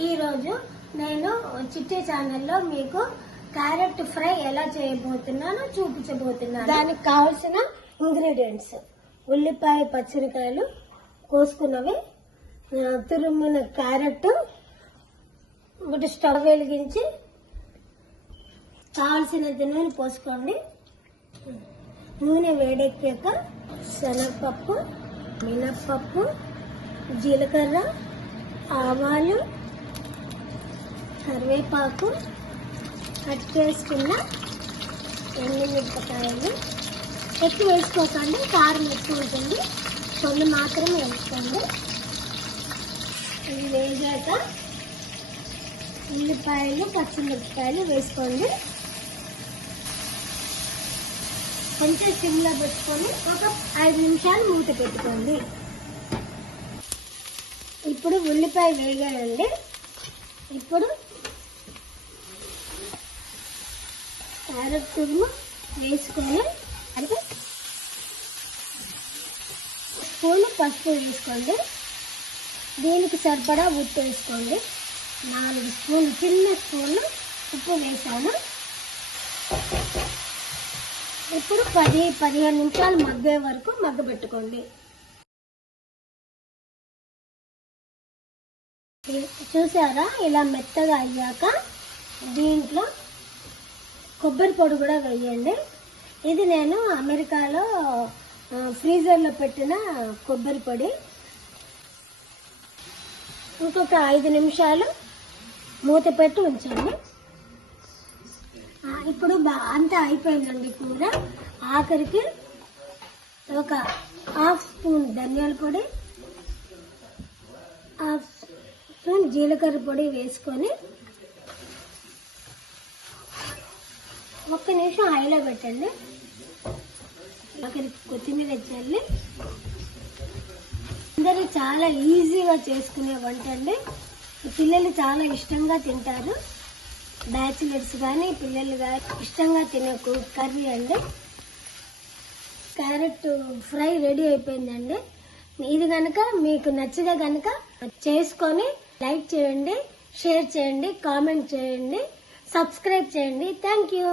ఈ రోజు నేను చిట్టి ఛానల్లో మీకు క్యారెట్ ఫ్రై ఎలా చేయబోతున్నానో చూపించబోతున్నాను. దానికి కావాల్సిన ఇంగ్రీడియంట్స్: ఉల్లిపాయ, పచ్చిమిరకాయలు కోసుకున్నవి, తురిమిన క్యారెట్, ఒకటి స్టవ్ వెలిగించి కావాల్సినంత నూనె పోసుకోండి. నూనె వేడెక్కాక శనగపప్పు, మినప్పప్పు, జీలకర్ర, ఆవాలు, కరివేపాకు, కట్ చేసుకున్న ఎండుమిరపకాయలు. ఎక్కువ వేసుకోకండి, కారం ఎక్కువ ఉంటుంది, కొన్ని మాత్రమే వేసుకోండి. ఇవి వేసాక ఉల్లిపాయలు, పచ్చిమిరపకాయలు వేసుకోండి. కొంచెం సిమ్లో పెట్టుకొని ఒక 5 నిమిషాలు మూత పెట్టుకోండి. ఇప్పుడు ఉల్లిపాయ వేగాయండి. ఇప్పుడు క్యారెట్ తురుము వేసుకొని అంటే స్పూన్ పసుపు వేసుకోండి. దీనికి సరిపడా ఉప్పు వేసుకోండి. 4 స్పూన్లు, చిన్న స్పూన్లు ఉప్పు వేసాను. ఇప్పుడు 10-15 నిమిషాలు మగ్గే వరకు మగ్గబెట్టుకోండి. చూసారా, ఇలా మెత్తగా అయ్యాక దీంట్లో కొబ్బరి పొడి కూడా వేయండి. ఇది నేను అమెరికాలో ఫ్రీజర్లో పెట్టిన కొబ్బరి పొడి. ఇంకొక 5 నిమిషాలు మూత పెట్టి ఉంచండి. ఇప్పుడు అంతా అయిపోయిందండి కూర. ఆఖరికి ఒక 1/2 స్పూన్ ధనియాల పొడి, 1/2 స్పూన్ జీలకర్ర పొడి వేసుకొని 1 నిమిషం హైలో పెట్టండి. ఆఖరికి కొత్తిమీర చల్లి. అందరూ చాలా ఈజీగా చేసుకునే వంట అండి. పిల్లలు చాలా ఇష్టంగా తింటారు. బ్యాచిలర్స్ కానీ పిల్లలు కానీ ఇష్టంగా తినే కర్రీ అండి. క్యారెట్ ఫ్రై రెడీ అయిపోయిందండి. ఇది కనుక మీకు నచ్చితే కనుక చేసుకొని లైక్ చేయండి, షేర్ చేయండి, కామెంట్ చేయండి, సబ్స్క్రైబ్ చేయండి. Thank you.